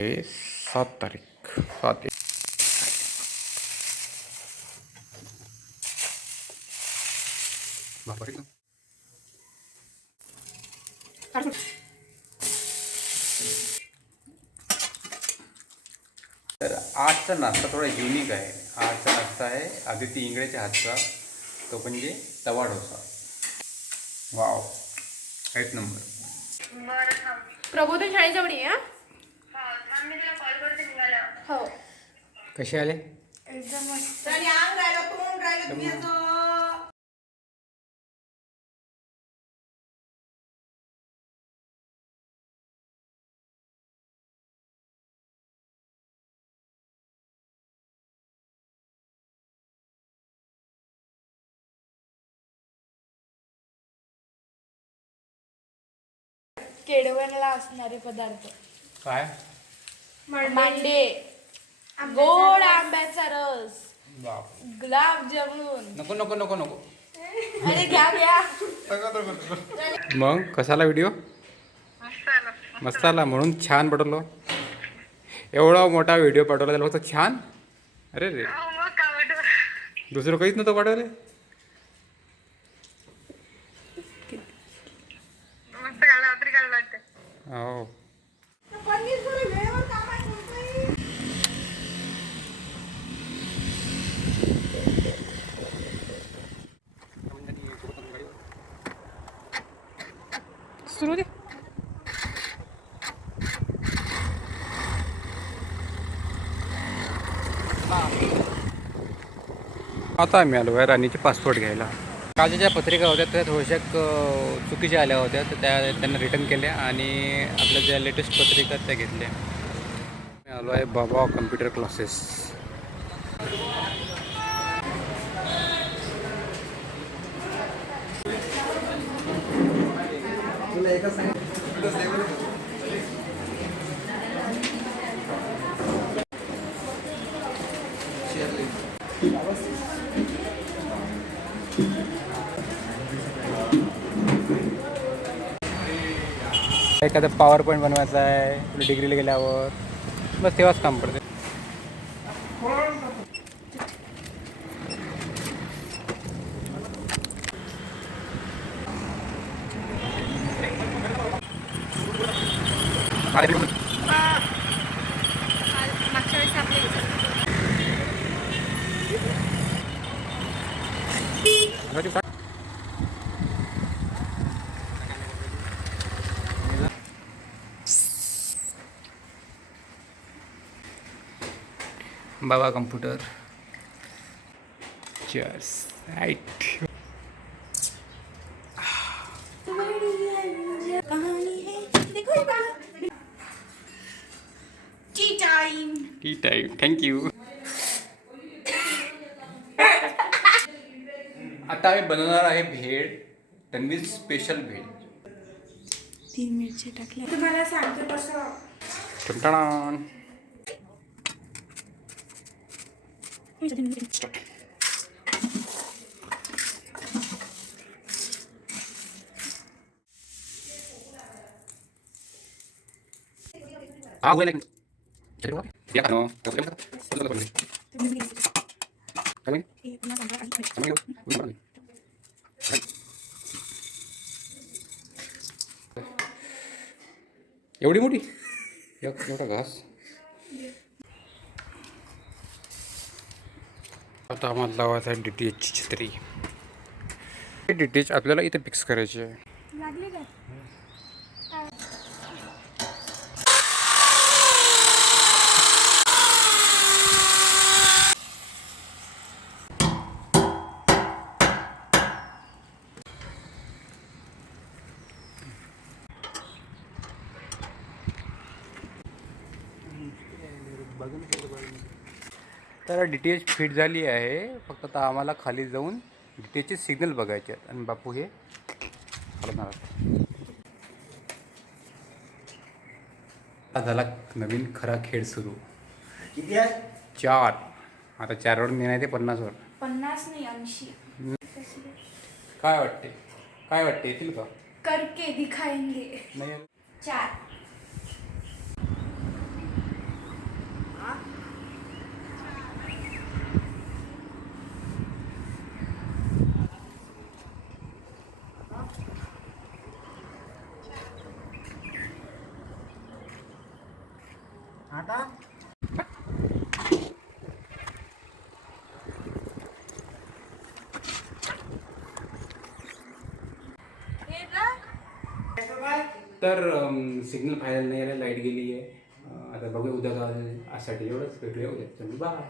7 तारीख 7 तर आजचा नाश्ता थोडा युनिक आहे. आजचा नाश्ता आहे आदिती इंगळेच्या हातचा, तो म्हणजे तवा डोसा. वाव, एक नंबर. प्रबोधन शाळेच्या वडी आहे. हो, कसे आले? एकदम मस्त. केडवणला असणारे पदार्थ काय? मांडे, गोड आंब्याचा रस, वाव. गुलाबजामुन. नको नको नको नको. अरे घ्या घ्या. मग कसाला व्हिडिओ? मस्त आला म्हणून छान पडलो. एवढा मोठा व्हिडिओ पाठवला त्याला फक्त छान. अरे रे, दुसरं काहीच नव्हतं पाठवले. हो, सुरू दे. आता आम्ही आलो आहे राणीचे पासपोर्ट घ्यायला. कालच्या ज्या पत्रिका होत्या त्या थोड्याशा चुकीच्या आल्या होत्या, तर त्यांना रिटर्न केल्या आणि आपल्या ज्या लेटेस्ट पत्रिका त्या घेतल्या. मी आलो आहे बाबा कम्प्युटर क्लासेस. एखादं पॉवर पॉईंट बनवायचं आहे तुला डिग्रीला गेल्यावर, बस तेव्हाच काम पडते. मागच्या वेळेस बाबा computer. Cheers. Right. Tea time. Thank you. आता आम्ही बनवणार आहे भेळ, तन्वीर स्पेशल भेळ. 3 मिरची टाकल्या. तुम्हाला सांगतो कसं. टंटाळान. एवढी मोठी एक मोठा घास. आता आम्हाला लावायचा आहे DTH ची छत्री. DTH आपल्याला इथे फिक्स करायची आहे. लागली का? तर DTH फिट झाली आहे. फक्त आता आम्हाला खाली जाऊन DTHचे सिग्नल बघायचे आहेत आणि बापू हे करणार. झाला नवीन खरा खेळ सुरू. किती आहे? 4. आता 4 वर नाही ते 50 वर. 50 नाही 80. काय वाटते, काय वाटते येतील का? करके दिखाएंगे. नाही 4. आता तर सिग्नल फायनल नाही आला, लाईट गेली आहे. आता बघूया उद्या आजसाठी एवढंच, भेटूया उद्या. चल बाय.